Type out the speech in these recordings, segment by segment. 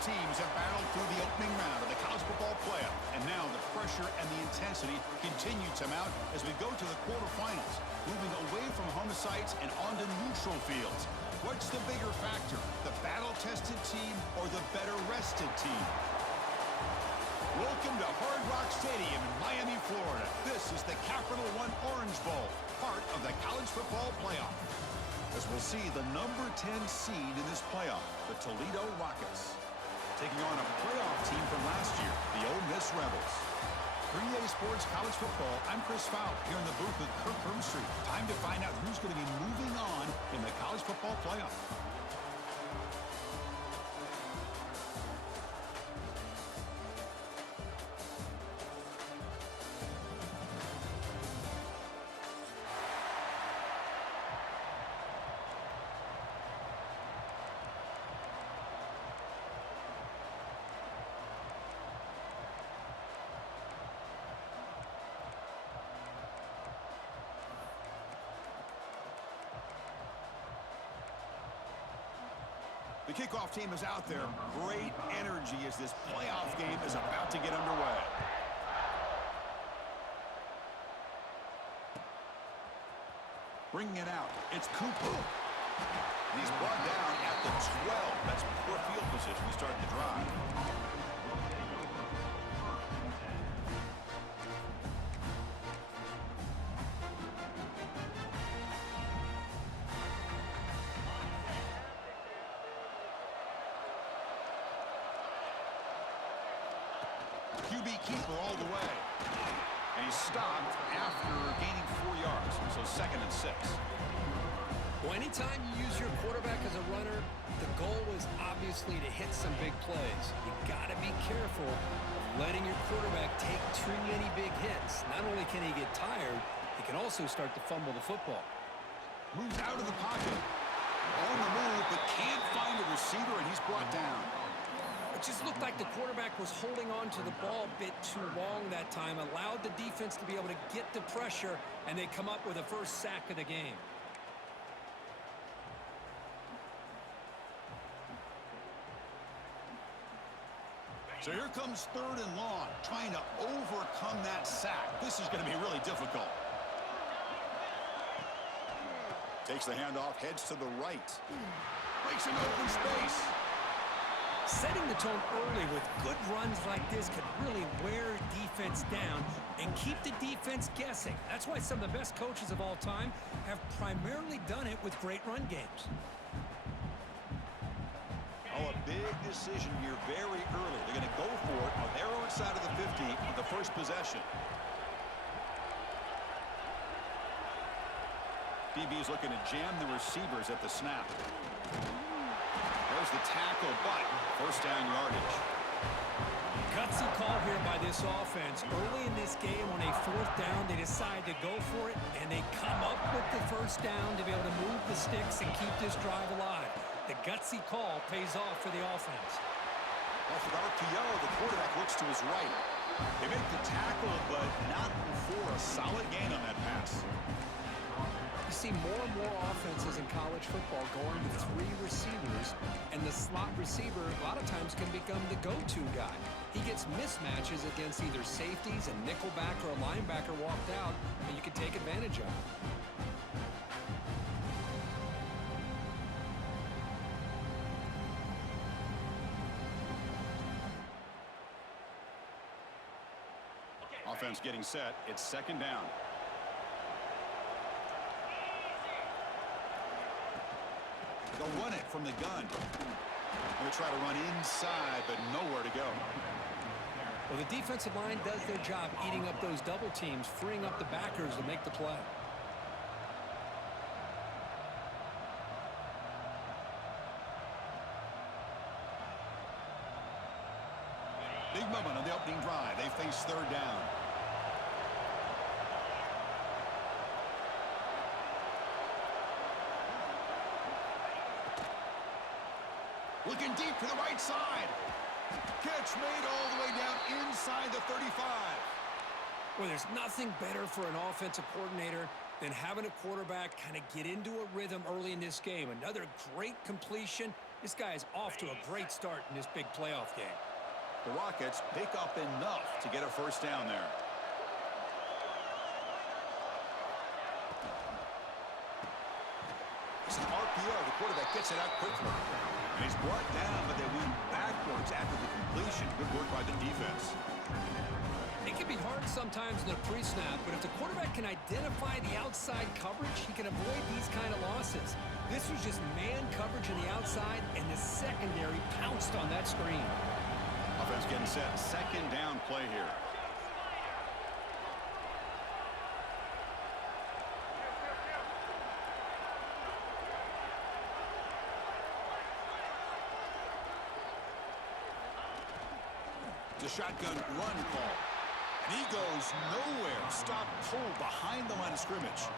teams have battled through the opening round of the college football playoff, and now the pressure and the intensity continue to mount as we go to the quarterfinals, moving away from home sites and onto neutral fields. What's the bigger factor, the battle-tested team or the better-rested team? Welcome to Hard Rock Stadium in Miami, Florida. This is the Capital One Orange Bowl, part of the college football playoff. As we'll see the number 10 seed in this playoff, the Toledo Rockets, taking on a playoff team from last year, the Ole Miss Rebels. 3A Sports College Football, I'm Chris Fowler here in the booth with Kirk Herbstreit. Time to find out who's going to be moving on in the college football playoff. The kickoff team is out there. Great energy as this playoff game is about to get underway. Bringing it out, it's Cooper. He's brought down at the 12. That's poor field position to start the drive. QB keeper all the way. And he's stopped after gaining 4 yards, so 2nd and 6. Well, anytime you use your quarterback as a runner, the goal is obviously to hit some big plays. You got to be careful of letting your quarterback take too many big hits. Not only can he get tired, he can also start to fumble the football. Moves out of the pocket. On the move, but can't find a receiver, and he's brought down. It just looked like the quarterback was holding on to the ball a bit too long that time, allowed the defense to be able to get the pressure, and they come up with the first sack of the game. So here comes 3rd and long, trying to overcome that sack. This is going to be really difficult. Takes the handoff, heads to the right. Breaks an open space. Setting the tone early with good runs like this could really wear defense down and keep the defense guessing. That's why some of the best coaches of all time have primarily done it with great run games. Oh, a big decision here very early. They're going to go for it on their own side of the 50 on the first possession. DB is looking to jam the receivers at the snap. There's the tackle, but first down yardage. Gutsy call here by this offense. Early in this game on a 4th down, they decide to go for it, and they come up with the first down to be able to move the sticks and keep this drive alive. The gutsy call pays off for the offense. Off of RPO, the quarterback looks to his right. They make the tackle, but not before a solid gain on that pass. You see more and more offenses in college football going to 3 receivers, and the slot receiver a lot of times can become the go-to guy. He gets mismatches against either safeties, a nickelback, or a linebacker walked out, and you can take advantage of it. Offense getting set. It's 2nd down. They'll run it from the gun. They'll try to run inside, but nowhere to go. Well, the defensive line does their job eating up those double teams, freeing up the backers to make the play. Big moment on the opening drive. They face 3rd down. Looking deep to the right side. Catch made all the way down inside the 35. Well, there's nothing better for an offensive coordinator than having a quarterback kind of get into a rhythm early in this game. Another great completion, This guy is off to a great start in this big playoff game. The Rockets pick up enough to get a first down there. It's an RPO. The quarterback gets it out quickly. And he's brought down, but they went backwards after the completion. Good work by the defense. It can be hard sometimes in a pre-snap, but if the quarterback can identify the outside coverage, he can avoid these kind of losses. This was just man coverage on the outside, and the secondary pounced on that screen. Offense getting set. Second down play here. The shotgun run call. And he goes nowhere. Stop pull behind the line of scrimmage.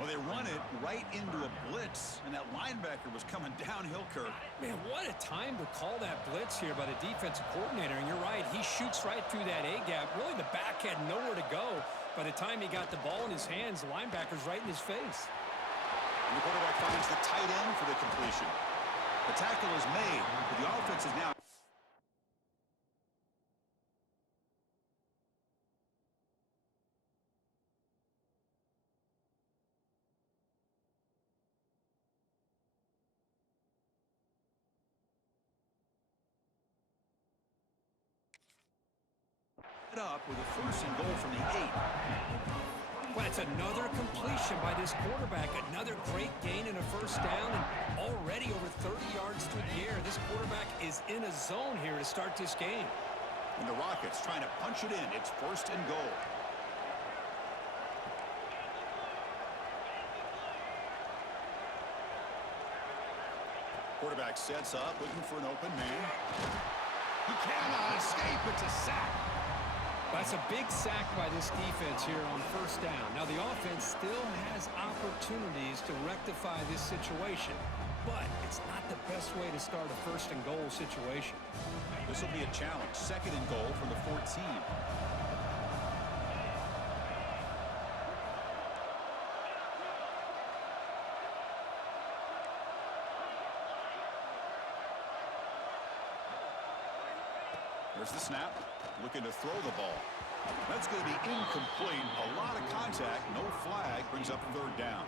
Well, they run it right into a blitz, and that linebacker was coming downhill, Kirk. Man, what a time to call that blitz here by the defensive coordinator. And you're right, he shoots right through that A-gap. Really, the back had nowhere to go. By the time he got the ball in his hands, the linebacker's right in his face. And the quarterback finds the tight end for the completion. The tackle is made, but the offense is now... up with a first and goal from the 8. Well, it's another completion by this quarterback. Another great gain and a first down, and already over 30 yards through the air. This quarterback is in a zone here to start this game. And the Rockets trying to punch it in. It's first and goal. Quarterback sets up, looking for an open man. He cannot escape. It's a sack. That's a big sack by this defense here on first down. Now, the offense still has opportunities to rectify this situation, but it's not the best way to start a first and goal situation. This will be a challenge. Second and goal from the 14. There's the snap. Looking to throw the ball. That's going to be incomplete. A lot of contact. No flag. Brings up third down.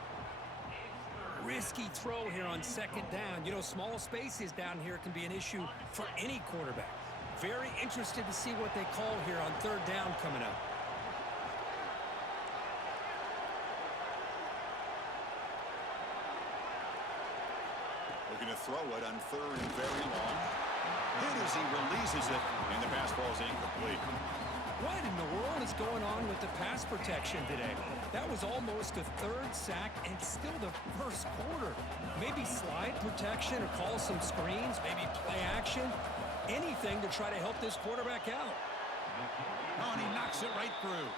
Risky throw here on second down. You know, small spaces down here can be an issue for any quarterback. Very interested to see what they call here on third down coming up. Looking to throw it on third and very long. Hit as he releases it, and the pass ball is incomplete. What in the world is going on with the pass protection today? That was almost a third sack and still the first quarter. Maybe slide protection or call some screens, maybe play action. Anything to try to help this quarterback out. Oh, and he knocks it right through.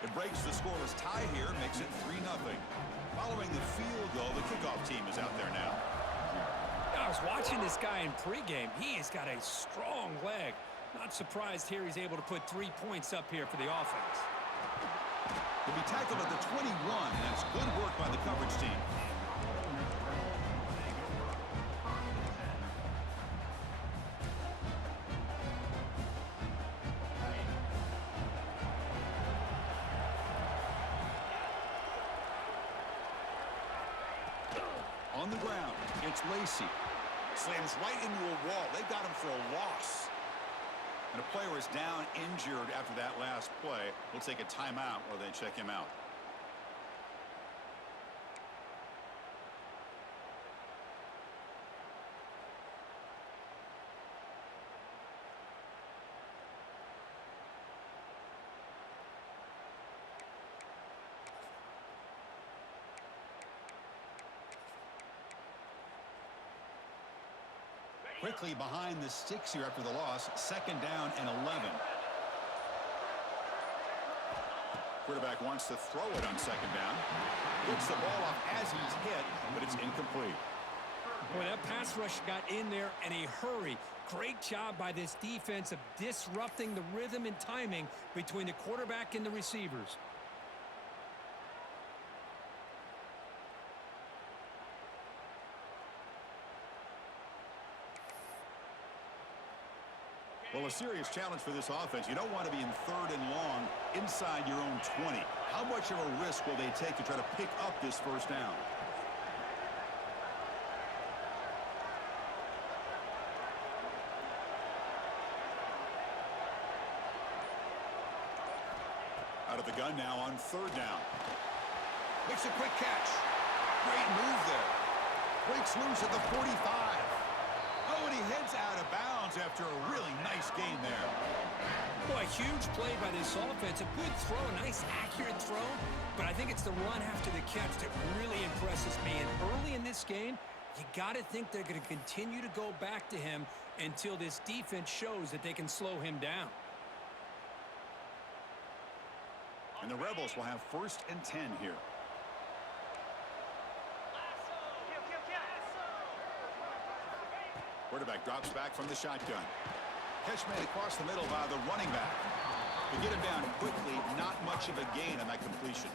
It breaks the scoreless tie here, makes it 3-0. Following the field goal, the kickoff team is out there now. I was watching this guy in pregame. He has got a strong leg. Not surprised here he's able to put 3 points up here for the offense. He'll be tackled at the 21, and that's good work by the coverage team. On the ground, it's Lacy. Slams right into a wall. They got him for a loss. And a player is down injured after that last play. We'll take a timeout while they check him out. Quickly behind the sticks here after the loss. Second down and 11. Quarterback wants to throw it on second down. Gets the ball off as he's hit, but it's incomplete. Boy, that pass rush got in there in a hurry. Great job by this defense of disrupting the rhythm and timing between the quarterback and the receivers. Well, a serious challenge for this offense. You don't want to be in 3rd and long inside your own 20. How much of a risk will they take to try to pick up this first down? Out of the gun now on 3rd down. Makes a quick catch. Great move there. Breaks loose at the 45. Oh, and he heads out of bounds after a really nice gain there. Boy, huge play by this offense. A good throw, a nice accurate throw. But I think it's the run after the catch that really impresses me. And early in this game, you got to think they're going to continue to go back to him until this defense shows that they can slow him down. And the Rebels will have 1st and 10 here. Quarterback drops back from the shotgun. Catch made across the middle by the running back. To get him down quickly, not much of a gain on that completion.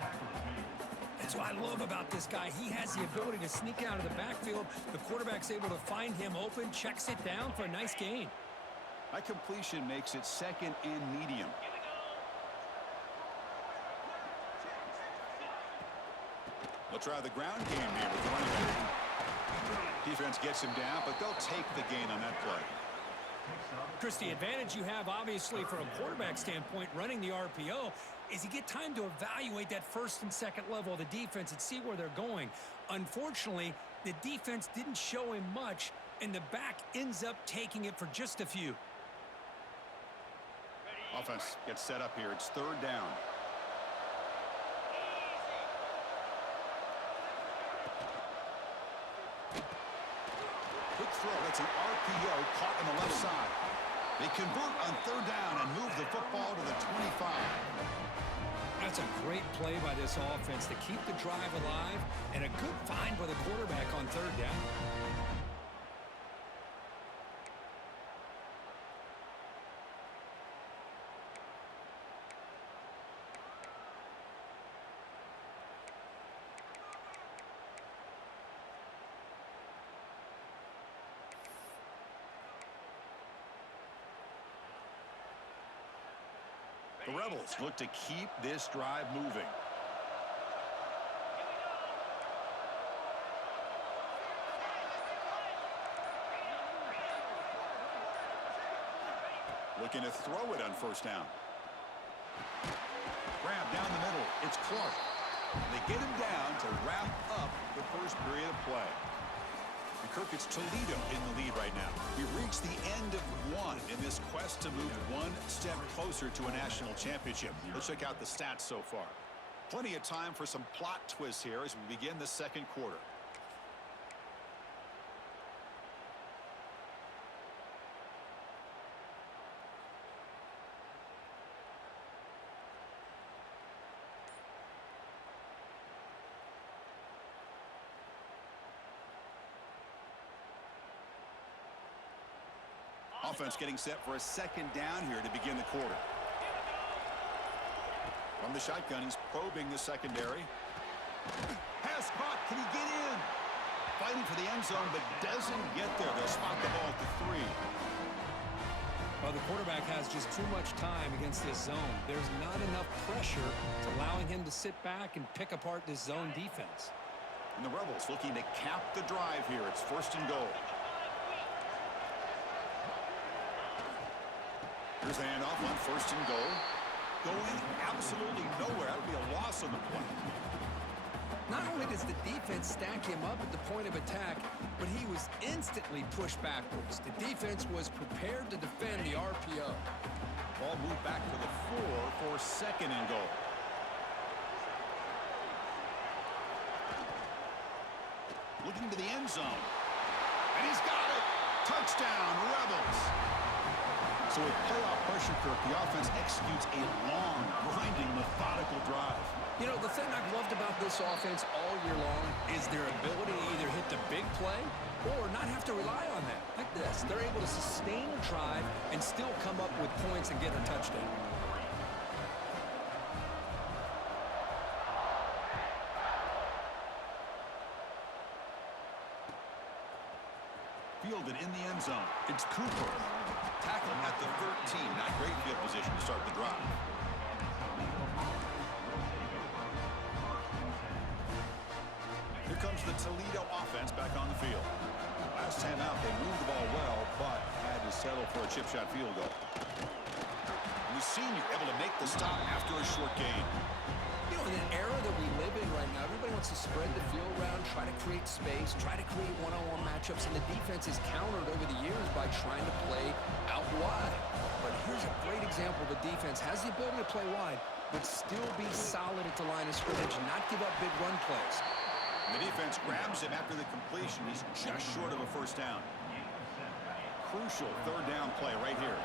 That's what I love about this guy. He has the ability to sneak out of the backfield. The quarterback's able to find him open, checks it down for a nice gain. That completion makes it 2nd and medium. They'll try the ground game here with the running back. Defense gets him down, but they'll take the gain on that play. Chris, the advantage you have, obviously, from a quarterback standpoint, running the RPO, is you get time to evaluate that 1st and 2nd level of the defense and see where they're going. Unfortunately, the defense didn't show him much, and the back ends up taking it for just a few. Offense gets set up here. It's 3rd down. Quick throw. It's an RPO caught on the left side. They convert on 3rd down and move the football to the 25. That's a great play by this offense to keep the drive alive, and a good find by the quarterback on 3rd down. The Rebels look to keep this drive moving. Looking to throw it on 1st down. Grab down the middle. It's Clark. They get him down to wrap up the 1st period of play. And Kirk, it's Toledo in the lead right now. We've reached the end of 1 in this quest to move 1 step closer to a national championship. Let's check out the stats so far. Plenty of time for some plot twists here as we begin the 2nd quarter. Offense getting set for a 2nd down here to begin the quarter. From the shotgun, he's probing the secondary. Pass caught. Can he get in? Fighting for the end zone, but doesn't get there. They'll spot the ball at the 3. Well, the quarterback has just too much time against this zone. There's not enough pressure to allowing him to sit back and pick apart this zone defense. And the Rebels looking to cap the drive here. It's 1st and goal. Here's the handoff on 1st and goal. Going absolutely nowhere. That would be a loss on the play. Not only does the defense stack him up at the point of attack, but he was instantly pushed backwards. The defense was prepared to defend the RPO. Ball moved back to the 4 for 2nd and goal. Looking to the end zone. And he's got it. Touchdown, Rebels. So with playoff pressure, Kirk, the offense executes a long, grinding, methodical drive. You know, the thing I've loved about this offense all year long is their ability to either hit the big play or not have to rely on that. Like this, they're able to sustain a drive and still come up with points and get a touchdown. Fielded in the end zone. It's Cooper. Tackle at the 13. Not great field position to start the drive. Here comes the Toledo offense back on the field. Last time out, they moved the ball well, but had to settle for a chip shot field goal. And the senior able to make the stop after a short gain. You know, in an era that we live in right now, everybody wants to spread the field around, try to create space, try to create one-on-one matchups, and the defense is countered over the years by trying to play out wide. But here's a great example. The defense has the ability to play wide, but still be solid at the line of scrimmage and not give up big run plays. And the defense grabs him after the completion. He's just short of a first down. Crucial third down play right here.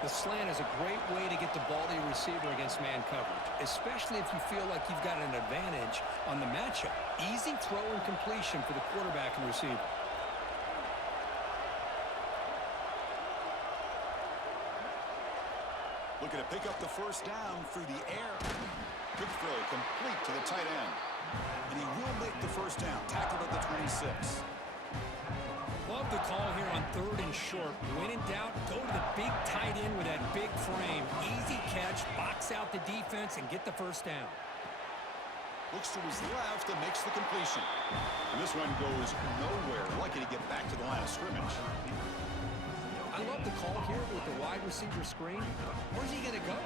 The slant is a great way to get the ball to your receiver against man coverage, especially if you feel like you've got an advantage on the matchup. Easy throw and completion for the quarterback and receiver. Looking to pick up the first down through the air. Quick throw complete to the tight end. And he will make the first down. Tackled at the 26. Love the call here on 3rd and short. When in doubt, go to the big tight end with that big frame. Easy catch, box out the defense, and get the first down. Looks to his left and makes the completion. And this one goes nowhere. Lucky to get back to the line of scrimmage. I love the call here with the wide receiver screen. Where's he going to go?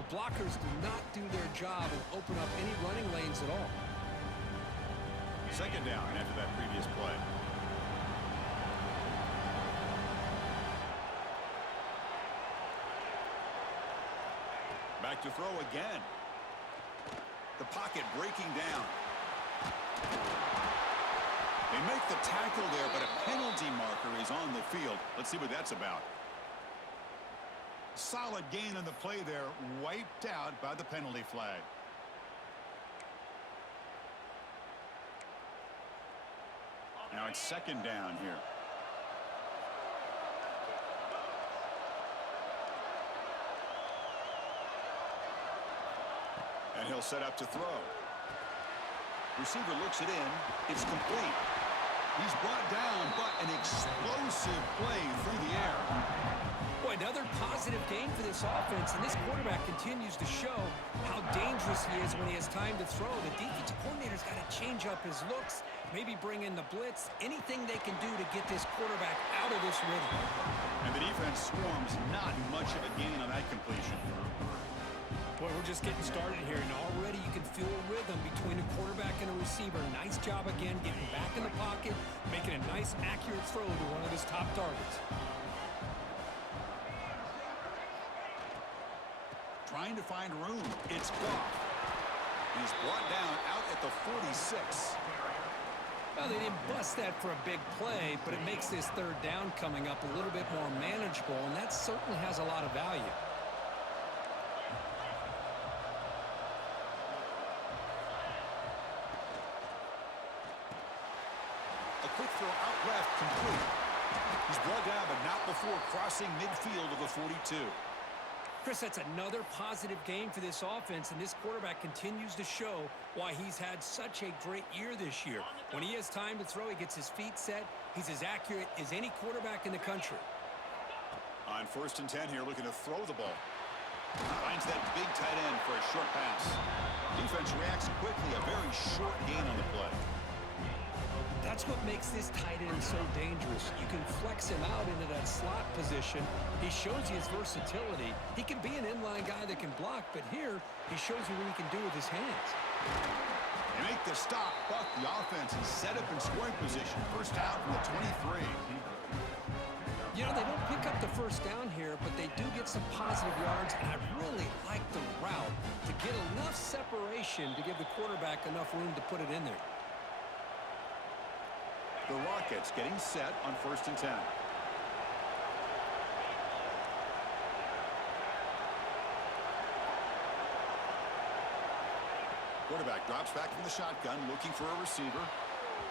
The blockers do not do their job and open up any running lanes at all. Second down after that previous play. Back to throw again. The pocket breaking down. They make the tackle there, but a penalty marker is on the field. Let's see what that's about. Solid gain on the play there, wiped out by the penalty flag. Now it's second down here. And he'll set up to throw. Receiver looks it in. It's complete. He's brought down, but an explosive play through the air. Boy, another positive game for this offense, and this quarterback continues to show how dangerous he is when he has time to throw. The defensive coordinator's got to change up his looks, maybe bring in the blitz, anything they can do to get this quarterback out of this rhythm. And the defense swarms, not much of a gain on that completion. Boy, we're just getting started here, and already you can feel a rhythm between a quarterback and a receiver. Nice job again getting back in the pocket, making a nice, accurate throw to one of his top targets. Trying to find room. It's Goff. He's brought down out at the 46. Well, they didn't bust that for a big play, but it makes this third down coming up a little bit more manageable, and that certainly has a lot of value. A quick throw out left, complete. He's brought down, but not before crossing midfield of the 42. Chris, that's another positive game for this offense, and this quarterback continues to show why he's had such a great year this year. When he has time to throw, he gets his feet set. He's as accurate as any quarterback in the country. On 1st and 10 here, looking to throw the ball. Finds that big tight end for a short pass. Defense reacts quickly, a very short gain on the play. That's what makes this tight end so dangerous. You can flex him out into that slot position. He shows you his versatility. He can be an inline guy that can block, but here he shows you what he can do with his hands. They make the stop, but the offense is set up in scoring position. First down from the 23. You know, they don't pick up the first down here, but they do get some positive yards, and I really like the route to get enough separation to give the quarterback enough room to put it in there. The Rockets getting set on 1st and 10. Quarterback drops back from the shotgun, looking for a receiver,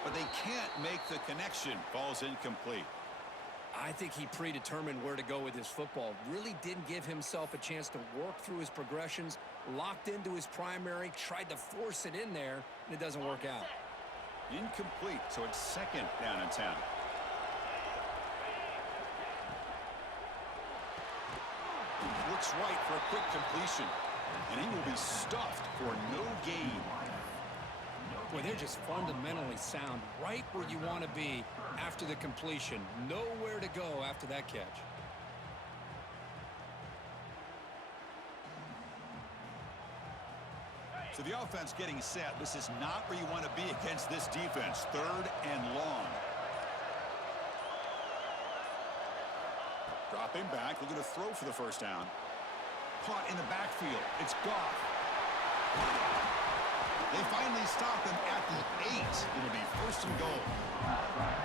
but they can't make the connection. Ball's incomplete. I think he predetermined where to go with his football. Really didn't give himself a chance to work through his progressions, locked into his primary, tried to force it in there, and it doesn't work out. Incomplete, so it's second down and 10. looks right for a quick completion. And he will be stuffed for no gain. Boy, they're just fundamentally sound, right where you want to be after the completion. Nowhere to go after that catch. So the offense getting set. This is not where you want to be against this defense. 3rd and long. Dropping back, looking to throw for the first down. Caught in the backfield. It's Goff. They finally stop him at the 8. It'll be 1st and goal.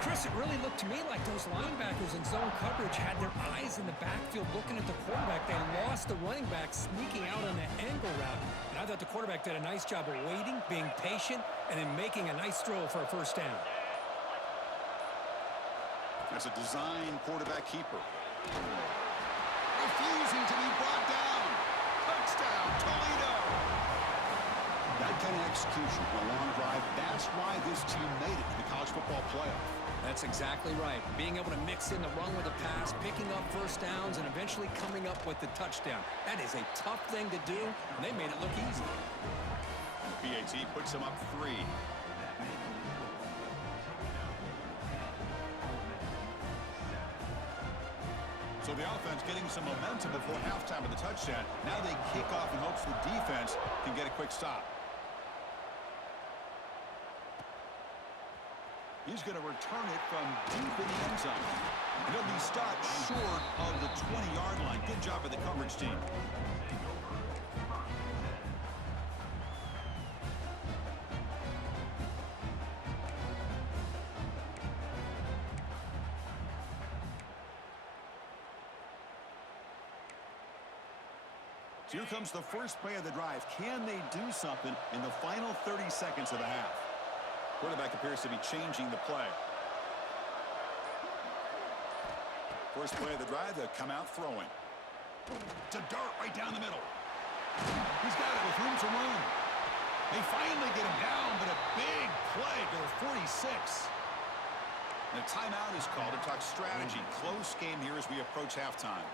Chris, it really looked to me like those linebackers in zone coverage had their eyes in the backfield looking at the quarterback. They lost the running back sneaking out on the angle route. And I thought the quarterback did a nice job of waiting, being patient, and then making a nice throw for a first down. That's a design quarterback keeper. Refusing to be brought down. Touchdown, Toledo. That kind of execution on a long drive, that's why this team made it to the college football playoff. That's exactly right. Being able to mix in the run with the pass, picking up first downs, and eventually coming up with the touchdown. That is a tough thing to do, and they made it look easy. PAT puts them up 3. So the offense getting some momentum before halftime of the touchdown. Now they kick off in hopes the defense can get a quick stop. He's going to return it from deep in the end zone. And he'll be stopped short of the 20-yard line. Good job by the coverage team. Here comes the first play of the drive. Can they do something in the final 30 seconds of the half? Quarterback appears to be changing the play. First play of the drive, they'll come out throwing. To dirt right down the middle. He's got it with room to run. They finally get him down, but a big play to the 46. And a timeout is called to talk strategy. Close game here as we approach halftime.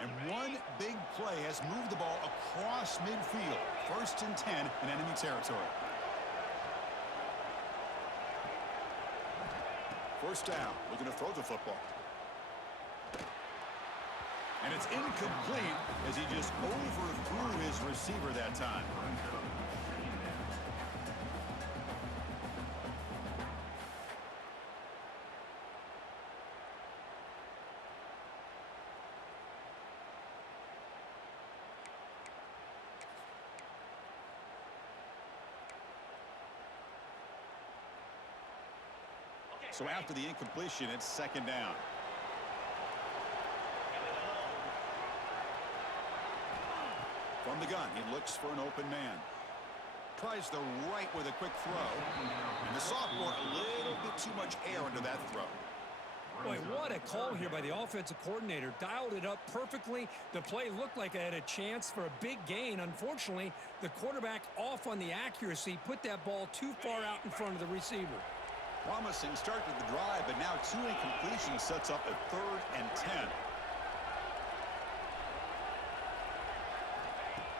And one big play has moved the ball across midfield. 1st and 10 in enemy territory. First down, looking to throw the football. And it's incomplete as he just overthrew his receiver that time. So after the incompletion, it's 2nd down. From the gun, he looks for an open man. Tries the right with a quick throw. And the sophomore, a little bit too much air into that throw. Boy, what a call here by the offensive coordinator. Dialed it up perfectly. The play looked like it had a chance for a big gain. Unfortunately, the quarterback off on the accuracy, put that ball too far out in front of the receiver. Promising start to the drive, but now 2 incompletions sets up a 3rd and 10.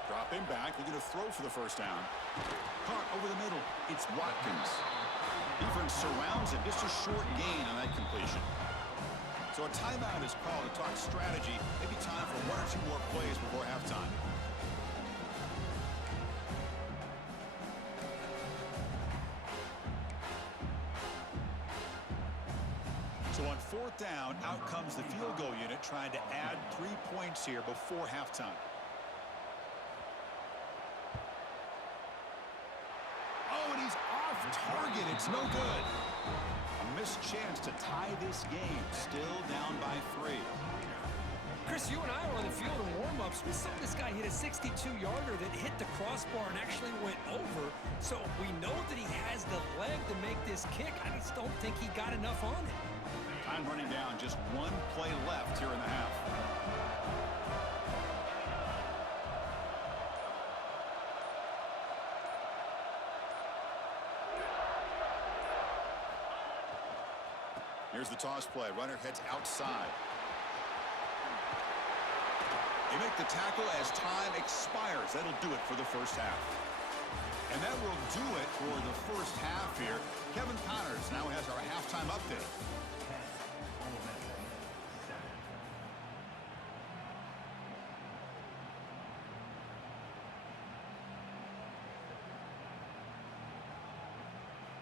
Dropping back, looking to throw for the first down. Caught over the middle. It's Watkins. Defense surrounds him. Just a short gain on that completion. So a timeout is called to talk strategy. Maybe time for 1 or 2 more plays before halftime. So on 4th down, out comes the field goal unit trying to add 3 points here before halftime. Oh, and he's off target. It's no good. A missed chance to tie this game. Still down by 3. Chris, you and I were on the field in warm-ups. We saw this guy hit a 62-yarder that hit the crossbar and actually went over. So we know that he has the leg to make this kick. I just don't think he got enough on it. Time running down, just 1 play left here in the half. Here's the toss play. Runner heads outside. They make the tackle as time expires. That'll do it for the first half. And that will do it for the first half here. Kevin Connors now has our halftime update.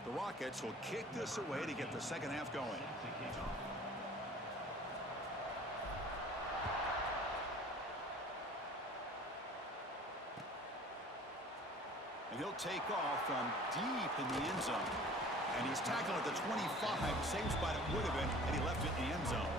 The Rockets will kick this away to get the second half going. And he'll take off from deep in the end zone. And he's tackled at the 25. Same spot it would have been, and he left it in the end zone.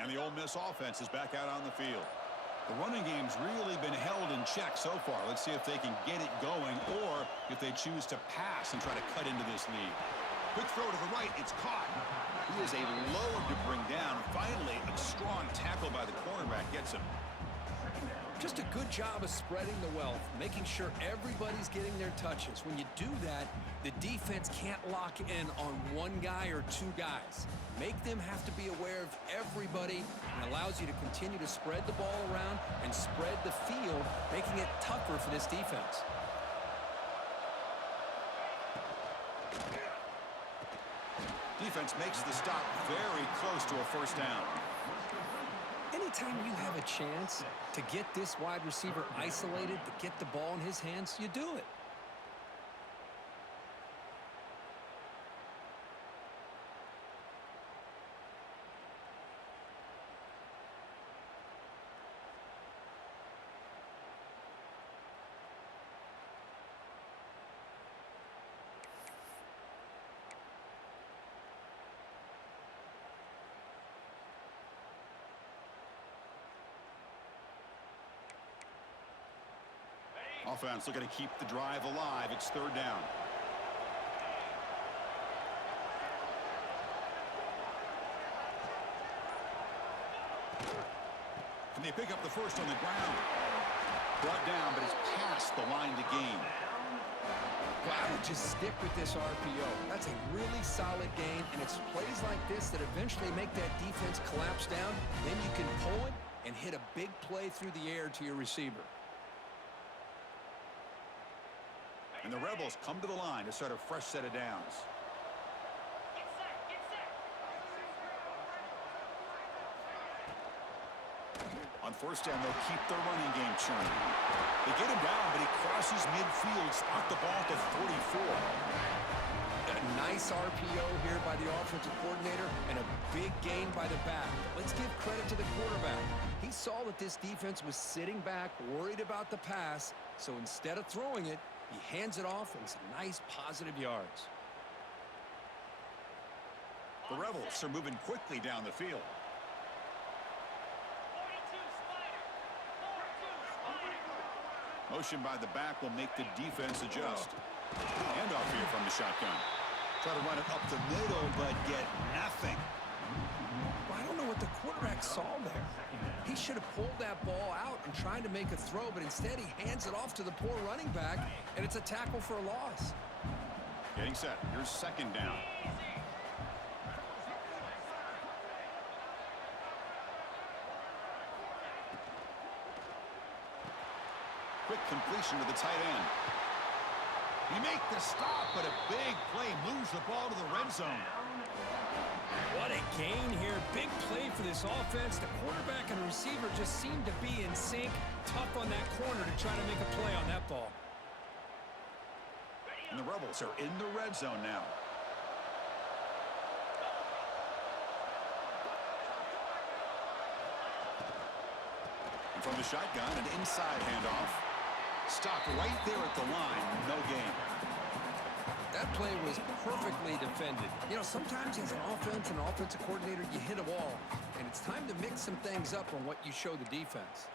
And the Ole Miss offense is back out on the field. The running game's really been held in check so far. Let's see if they can get it going or if they choose to pass and try to cut into this lead. Quick throw to the right. It's caught. He is a load to bring down. Finally, a strong tackle by the cornerback gets him. Just a good job of spreading the wealth, making sure everybody's getting their touches. When you do that, the defense can't lock in on one guy or two guys. Make them have to be aware of everybody, and allows you to continue to spread the ball around and spread the field, making it tougher for this defense. Defense makes the stop very close to a first down. Anytime you have a chance to get this wide receiver isolated, to get the ball in his hands, you do it. Offense looking to keep the drive alive. It's third down. And they pick up the first on the ground. Brought down, but it's past the line to gain. Well, I would just stick with this RPO. That's a really solid game, and it's plays like this that eventually make that defense collapse down. Then you can pull it and hit a big play through the air to your receiver. And the Rebels come to the line to start a fresh set of downs. On first down, they'll keep their running game churning. They get him down, but he crosses midfield, spot the ball at the 44. A nice RPO here by the offensive coordinator and a big gain by the back. Let's give credit to the quarterback. He saw that this defense was sitting back, worried about the pass, so instead of throwing it, he hands it off and some nice positive yards. The Rebels are moving quickly down the field. Motion by the back will make the defense adjust. Handoff here from the shotgun. Try to run it up the middle, but get nothing. Well, I don't know what the quarterback saw there. He should have pulled that ball out and tried to make a throw, but instead he hands it off to the poor running back, and it's a tackle for a loss. Getting set. Here's second down. Quick completion to the tight end. You make the stop, but a big play moves the ball to the red zone. What a gain here. Big play for this offense. The quarterback and receiver just seem to be in sync. Tough on that corner to try to make a play on that ball. And the Rebels are in the red zone now. And from the shotgun, an inside handoff. Stopped right there at the line. No gain. That play was perfectly defended. You know, sometimes as an offense and offensive coordinator, you hit a wall, and it's time to mix some things up on what you show the defense.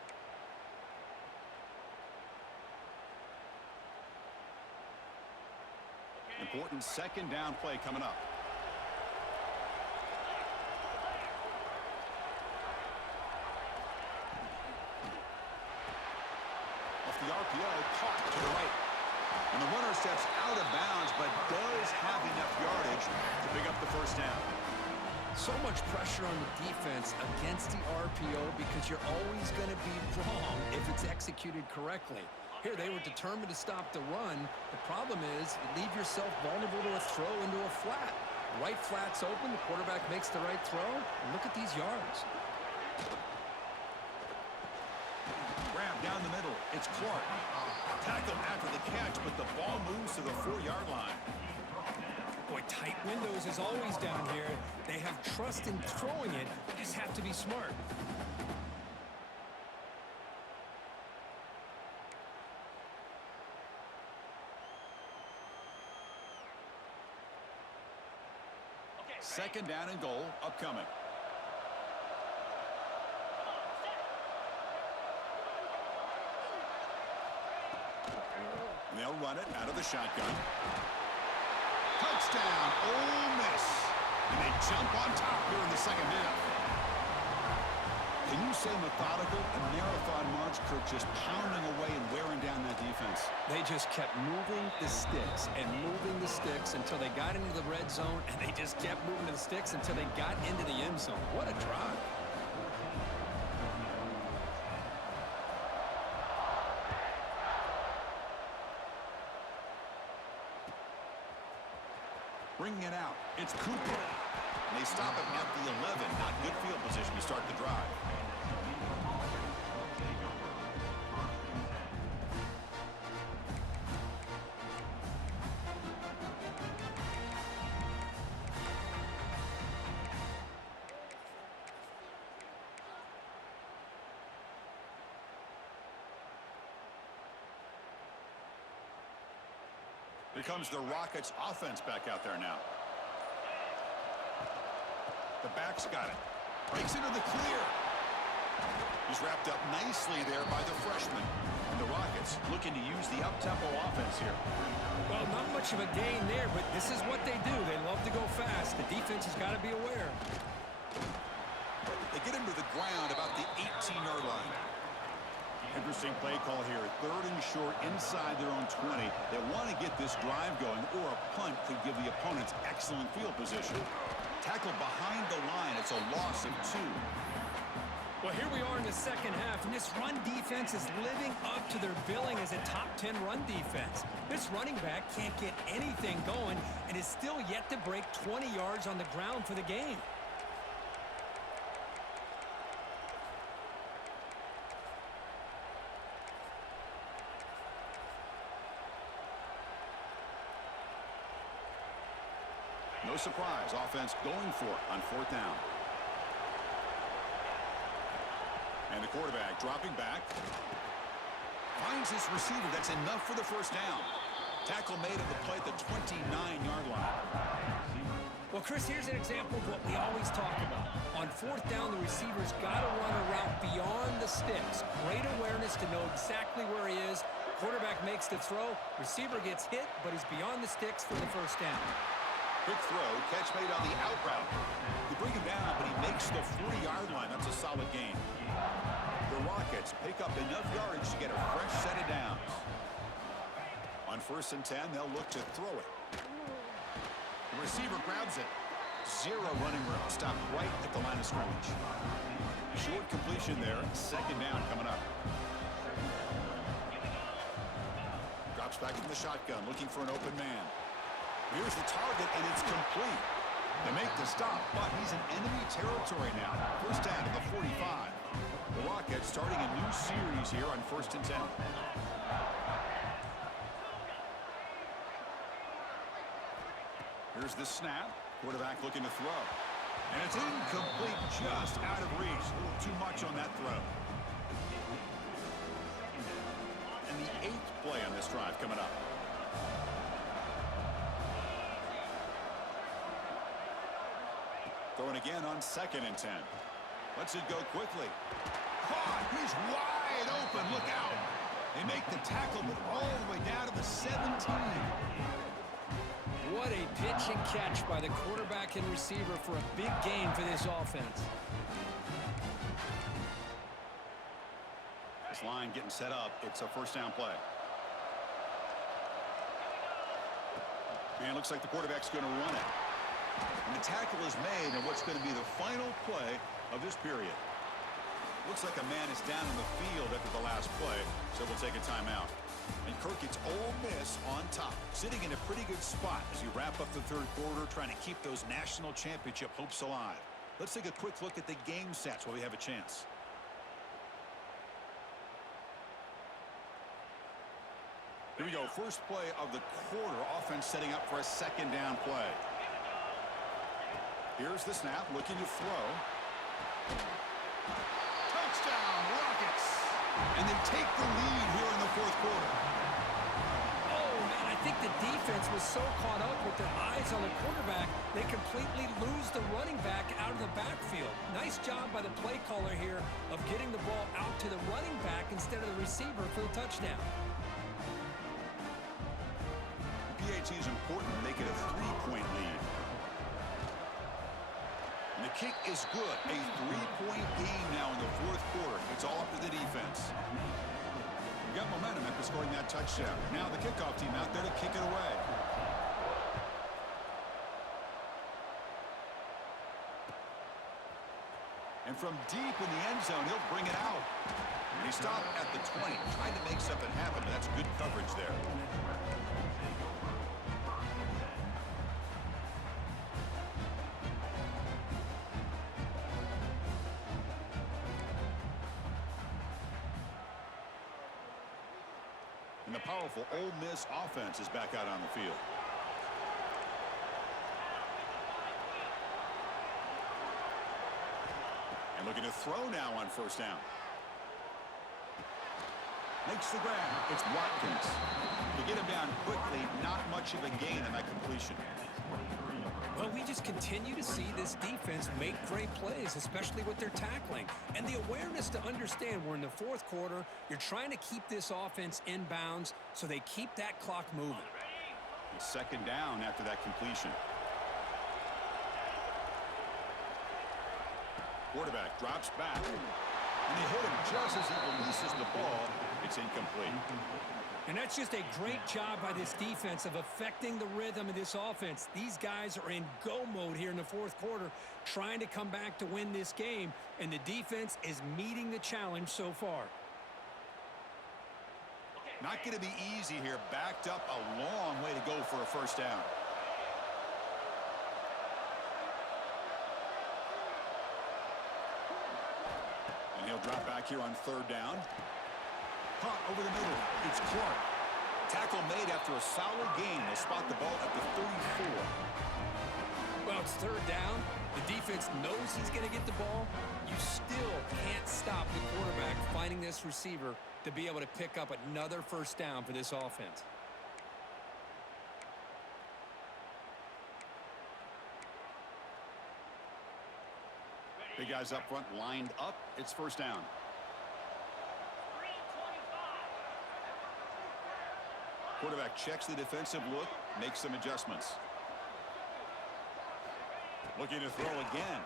Important second down play coming up. Off the RPO, caught to the right. And the runner steps out of bounds, but does have enough yardage to pick up the first down. So much pressure on the defense against the RPO because you're always going to be wrong if it's executed correctly. Here, they were determined to stop the run. The problem is you leave yourself vulnerable to a throw into a flat. Right flat's open. The quarterback makes the right throw. Look at these yards. Grab down the middle. It's Clark. Tackle after the catch, but the ball moves to the 4-yard line. Boy, tight windows is always down here. They have trust in throwing it. Just have to be smart. Second down and goal upcoming. And they'll run it out of the shotgun. Touchdown, Ole Miss. And they jump on top here in the second half. Can you say methodical? A marathon march, Kirk, just pounding away and wearing down that defense. They just kept moving the sticks and moving the sticks until they got into the red zone, and they just kept moving the sticks until they got into the end zone. What a drive. Bringing it out. It's Cooper. And they stop him at the 11. Not good field position to start the drive. Here comes the Rockets offense back out there now. The back's got it. Breaks into the clear. He's wrapped up nicely there by the freshman. And the Rockets looking to use the up-tempo offense here. Well, not much of a gain there, but this is what they do. They love to go fast. The defense has got to be aware. They get him to the ground about the 18-yard line. Interesting play call here. Third and short inside their own 20. They want to get this drive going, or a punt could give the opponents excellent field position. Tackle behind the line. It's a loss of 2. Well, here we are in the second half, and this run defense is living up to their billing as a top 10 run defense. This running back can't get anything going and is still yet to break 20 yards on the ground for the game. No surprise, offense going for it on 4th down. And the quarterback dropping back. Finds his receiver. That's enough for the first down. Tackle made on the play at the 29-yard line. Well, Chris, here's an example of what we always talk about. On 4th down, the receiver's got to run a route beyond the sticks. Great awareness to know exactly where he is. Quarterback makes the throw. Receiver gets hit, but he's beyond the sticks for the first down. Quick throw, catch made on the out route. They bring him down, but he makes the 40-yard line. That's a solid gain. The Rockets pick up enough yardage to get a fresh set of downs. On 1st and 10, they'll look to throw it. The receiver grabs it. 0 running room. Stopped right at the line of scrimmage. Short completion there. Second down coming up. Drops back from the shotgun, looking for an open man. Here's the target, and it's complete. They make the stop, but he's in enemy territory now. First down to the 45. The Rockets starting a new series here on 1st and 10. Here's the snap. Quarterback looking to throw. And it's incomplete, just out of reach. A little too much on that throw. And the 8th play on this drive coming up. Throwing again on 2nd and 10. Lets it go quickly. Caught. He's wide open. Look out. They make the tackle, but all the way down to the 17. What a pitch and catch by the quarterback and receiver for a big gain for this offense. This line getting set up. It's a first down play. And it looks like the quarterback's going to run it. And the tackle is made on what's going to be the final play of this period. Looks like a man is down in the field after the last play, so we'll take a timeout. And Kirk gets Ole Miss on top, sitting in a pretty good spot as you wrap up the third quarter, trying to keep those national championship hopes alive. Let's take a quick look at the game stats while we have a chance. Here we go. First play of the quarter. Offense setting up for a second down play. Here's the snap. Looking to throw. Touchdown, Rockets. And they take the lead here in the fourth quarter. Oh, man, I think the defense was so caught up with their eyes on the quarterback, they completely lose the running back out of the backfield. Nice job by the play caller here of getting the ball out to the running back instead of the receiver for the touchdown. PAT is important to make it a 3-point lead. And the kick is good. A 3-point game now in the fourth quarter. It's all up to the defense. We got momentum after scoring that touchdown. Now the kickoff team out there to kick it away. And from deep in the end zone, he'll bring it out. And he stopped at the 20, trying to make something happen, but that's good coverage there. And the powerful Ole Miss offense is back out on the field. And looking to throw now on first down. Makes the grab. It's Watkins. To get him down quickly, not much of a gain on that completion. Well, we just continue to see this defense make great plays, especially with their tackling. And the awareness to understand we're in the fourth quarter, you're trying to keep this offense in bounds so they keep that clock moving. And second down after that completion. Quarterback drops back. And they hit him just as he releases the ball. It's incomplete. And that's just a great job by this defense of affecting the rhythm of this offense. These guys are in go mode here in the fourth quarter, trying to come back to win this game, and the defense is meeting the challenge so far. Not going to be easy here. Backed up a long way to go for a first down. And he'll drop back here on third down. Caught over the middle. It's Clark. Tackle made after a solid gain. They'll spot the ball at the 34. Well, it's third down. The defense knows he's going to get the ball. You still can't stop the quarterback finding this receiver to be able to pick up another first down for this offense. Big guys up front lined up. It's first down. Quarterback checks the defensive look, makes some adjustments. Looking to throw again.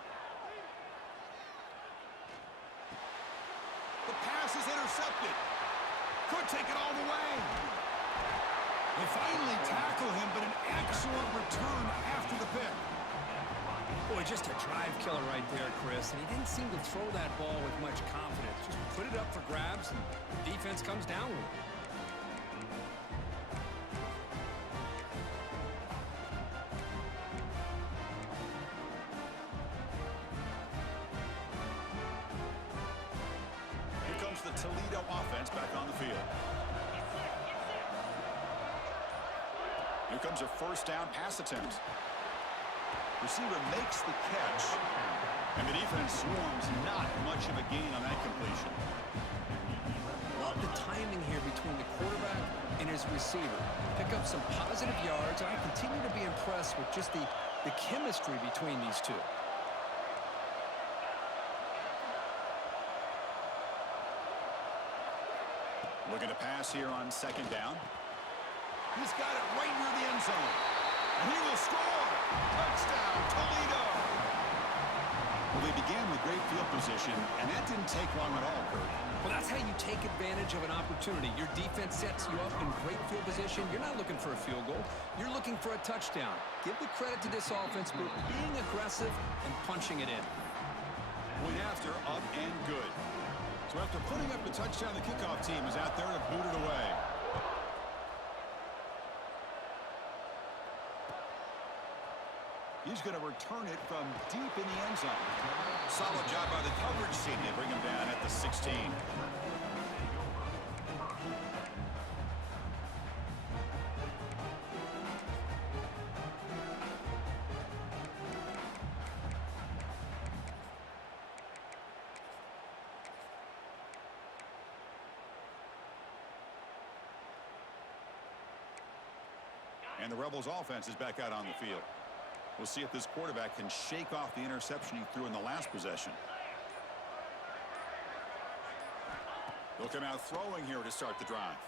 The pass is intercepted. Could take it all the way. They finally tackle him, but an excellent return after the pick. Boy, just a drive killer right there, Chris. And he didn't seem to throw that ball with much confidence. Just put it up for grabs, and the defense comes down with it. Toledo offense back on the field. Here comes a first down pass attempt. Receiver makes the catch, and the defense swarms. Not much of a gain on that completion. Love the timing here between the quarterback and his receiver. Pick up some positive yards, and I continue to be impressed with just the chemistry between these two. Looking to pass here on second down. He's got it right near the end zone. And he will score. Touchdown, Toledo. Well, they began with great field position, and that didn't take long at all, Kurt. Well, that's how you take advantage of an opportunity. Your defense sets you up in great field position. You're not looking for a field goal. You're looking for a touchdown. Give the credit to this offense for being aggressive and punching it in. Point after, up and good. So after putting up the touchdown, the kickoff team is out there to boot it away. He's going to return it from deep in the end zone. Solid job by the coverage team. They bring him down at the 16. And the Rebels offense is back out on the field. We'll see if this quarterback can shake off the interception he threw in the last possession. He'll come out throwing here to start the drive.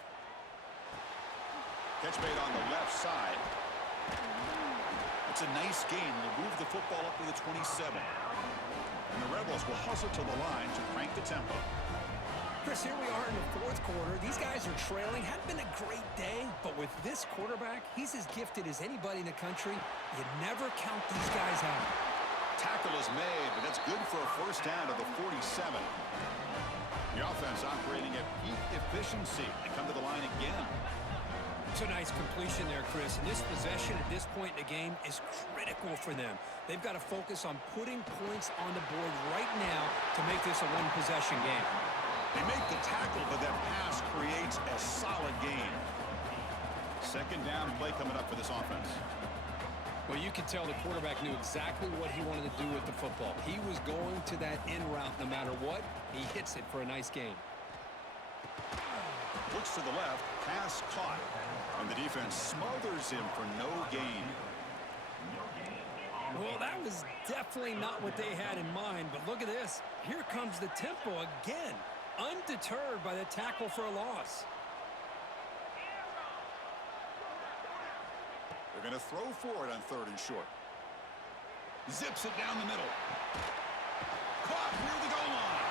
Catch made on the left side. It's a nice gain. Will move the football up to the 27. And the Rebels will hustle to the line to crank the tempo. Chris, here we are in the fourth quarter. These guys are trailing. Hadn't been a great day, but with this quarterback, he's as gifted as anybody in the country. You never count these guys out. Tackle is made, but that's good for a first down to the 47. The offense operating at peak efficiency. They come to the line again. It's a nice completion there, Chris. And this possession at this point in the game is critical for them. They've got to focus on putting points on the board right now to make this a one-possession game. They make the tackle, but that pass creates a solid gain. Second down play coming up for this offense. Well, you could tell the quarterback knew exactly what he wanted to do with the football. He was going to that in route no matter what. He hits it for a nice gain. Looks to the left, pass caught. And the defense smothers him for no gain. Well, that was definitely not what they had in mind, but look at this. Here comes the tempo again. Undeterred by the tackle for a loss. They're going to throw for it on third and short. Zips it down the middle. Caught near the goal line.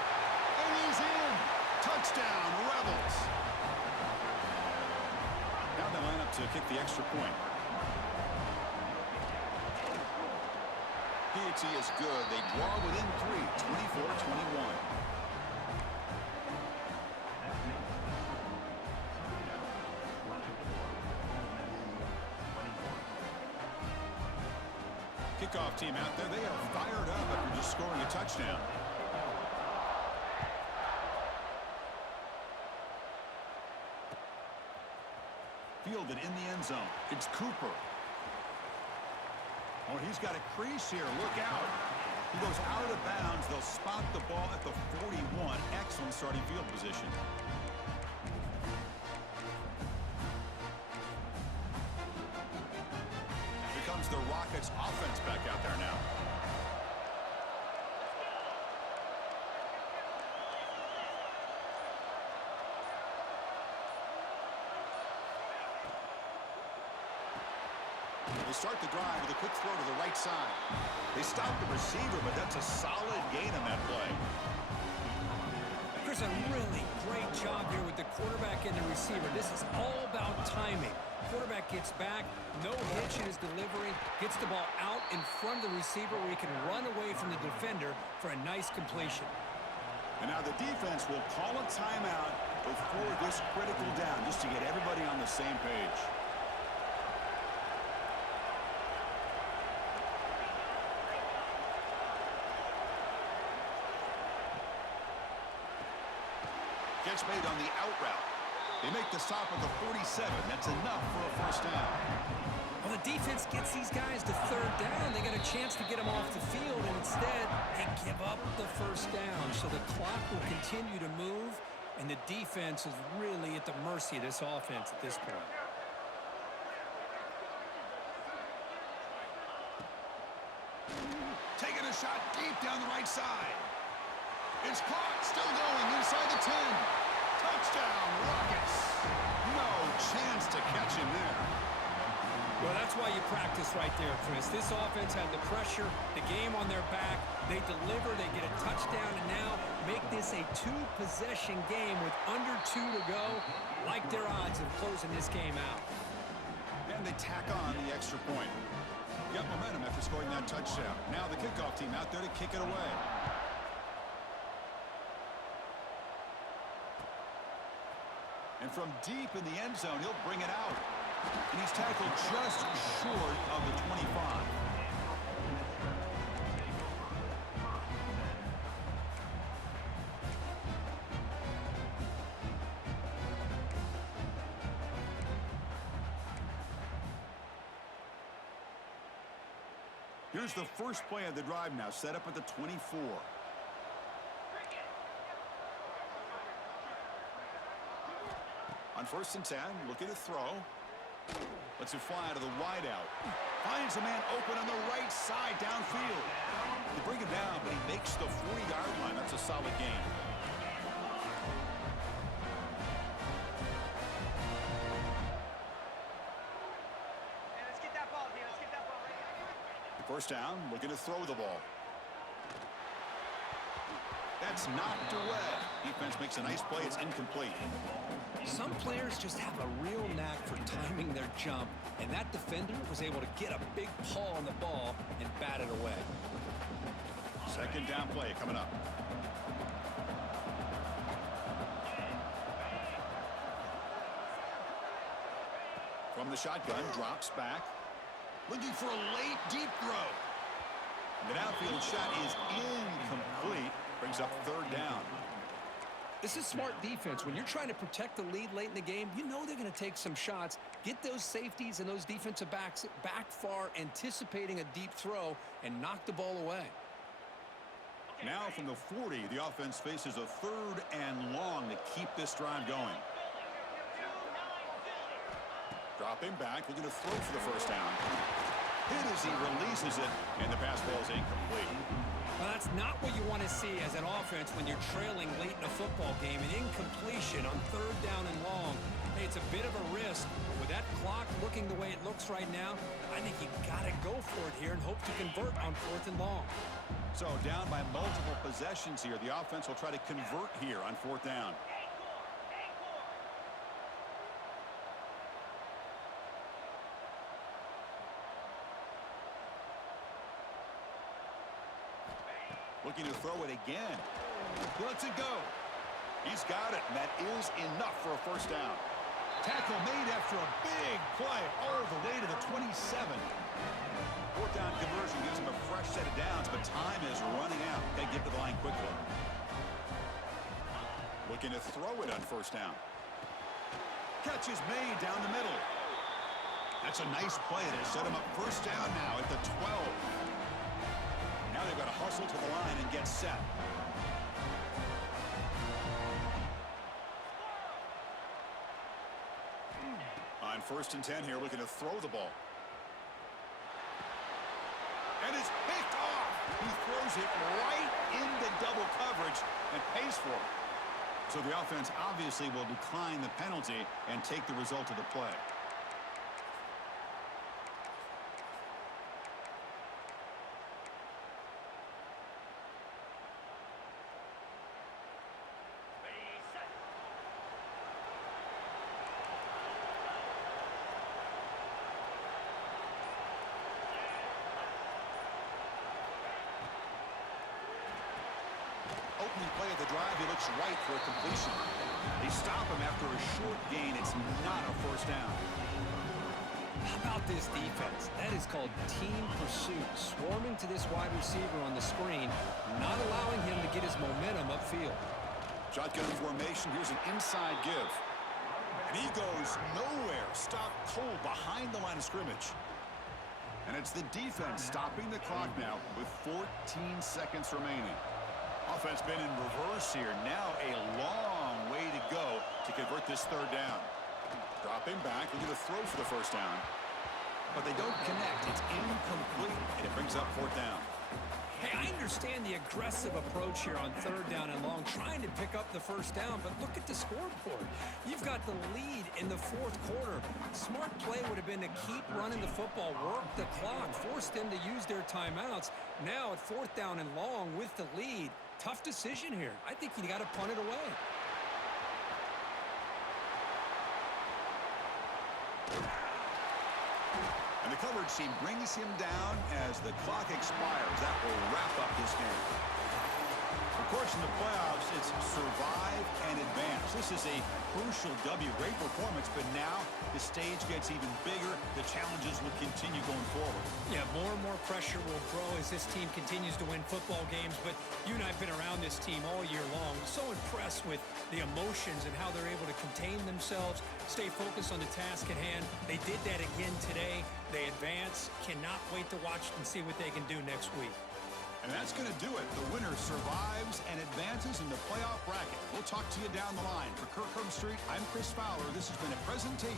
And he's in. Touchdown, Rebels. Now they line up to kick the extra point. PAT is good. They draw within 3, 24-21. Kickoff team out there. They are fired up after just scoring a touchdown. Fielded in the end zone. It's Cooper. Oh, he's got a crease here. Look out. He goes out of bounds. They'll spot the ball at the 41. Excellent starting field position. The Rockets offense back out there now. They start the drive with a quick throw to the right side. They stop the receiver, but that's a solid gain on that play. There's a really great job here with the quarterback and the receiver. This is all about timing. Quarterback gets back, no hitch in his delivery, gets the ball out in front of the receiver where he can run away from the defender for a nice completion. And now the defense will call a timeout before this critical down, just to get everybody on the same page. Catch made on the out route. They make the stop at the 47. That's enough for a first down. Well, the defense gets these guys to third down. They got a chance to get them off the field, and instead they give up the first down. So the clock will continue to move, and the defense is really at the mercy of this offense at this point. Taking a shot deep down the right side. It's caught, still going inside the 10. Touchdown, Rockets. why you practice right there, Chris. This offense had the pressure, the game on their back. They deliver, they get a touchdown, and now make this a two-possession game with under 2 to go. Like their odds of closing this game out. And they tack on the extra point. Got momentum after scoring that touchdown. Now the kickoff team out there to kick it away. And from deep in the end zone, he'll bring it out. And he's tackled just short of the 25. Here's the first play of the drive now, set up at the 24. On 1st and 10, looking to throw. Lets it fly to the wideout. Finds a man open on the right side downfield. They bring him down, but he makes the 40-yard line. That's a solid gain. First down, looking to throw the ball. That's knocked away. Defense makes a nice play. It's incomplete. Some players just have a real knack for timing their jump, and that defender was able to get a big paw on the ball and bat it away. Second down play coming up. From the shotgun, drops back. Looking for a late, deep throw. The downfield shot is incomplete. Brings up 3rd down. This is smart defense. When you're trying to protect the lead late in the game, you know they're going to take some shots, get those safeties and those defensive backs back far, anticipating a deep throw, and knock the ball away. Now from the 40, the offense faces a 3rd and long to keep this drive going. Dropping back, looking to throw for the first down. Hit as he releases it, and the pass ball is incomplete. Well, that's not what you want to see as an offense when you're trailing late in a football game. An incompletion on 3rd down and long. Hey, it's a bit of a risk. With that clock looking the way it looks right now, I think you got to go for it here and hope to convert on 4th and long. So down by multiple possessions here. The offense will try to convert here on 4th down. Looking to throw it again. He lets it go. He's got it, and that is enough for a first down. Tackle made after a big play all the way to the 27. 4th down conversion gives him a fresh set of downs, but time is running out. They get to the line quickly. Looking to throw it on 1st down. Catch is made down the middle. That's a nice play to set him up 1st down now at the 12. Now they've got to hustle to the line and get set. On 1st and 10 here, looking to throw the ball. And it's picked off. He throws it right into double coverage and pays for it. So the offense obviously will decline the penalty and take the result of the play. Opening play of the drive, he looks right for a completion. They stop him after a short gain. It's not a first down. How about this defense? That is called team pursuit. Swarming to this wide receiver on the screen, not allowing him to get his momentum upfield. Shotgun formation. Here's an inside give. And he goes nowhere. Stopped cold behind the line of scrimmage. And it's the defense stopping the clock now with 14 seconds remaining. Offense been in reverse here. Now a long way to go to convert this 3rd down. Dropping back, looking to throw for the first down. But they don't connect. It's incomplete, and it brings up 4th down. Hey, I understand the aggressive approach here on third down and long, trying to pick up the first down, but look at the scoreboard. You've got the lead in the fourth quarter. Smart play would have been to keep running the football, work the clock, force them to use their timeouts. Now at fourth down and long with the lead, tough decision here. I think you got to punt it away. And the coverage team brings him down as the clock expires. That will wrap up this game. Of course, in the playoffs, it's survive and advance. This is a crucial W. Great performance, but now the stage gets even bigger. The challenges will continue going forward. Yeah, more and more pressure will grow as this team continues to win football games, but you and I have been around this team all year long. So impressed with the emotions and how they're able to contain themselves, stay focused on the task at hand. They did that again today. They advance. Cannot wait to watch and see what they can do next week. And that's going to do it. The winner survives and advances in the playoff bracket. We'll talk to you down the line. For Kirk Herbstreit, I'm Chris Fowler. This has been a presentation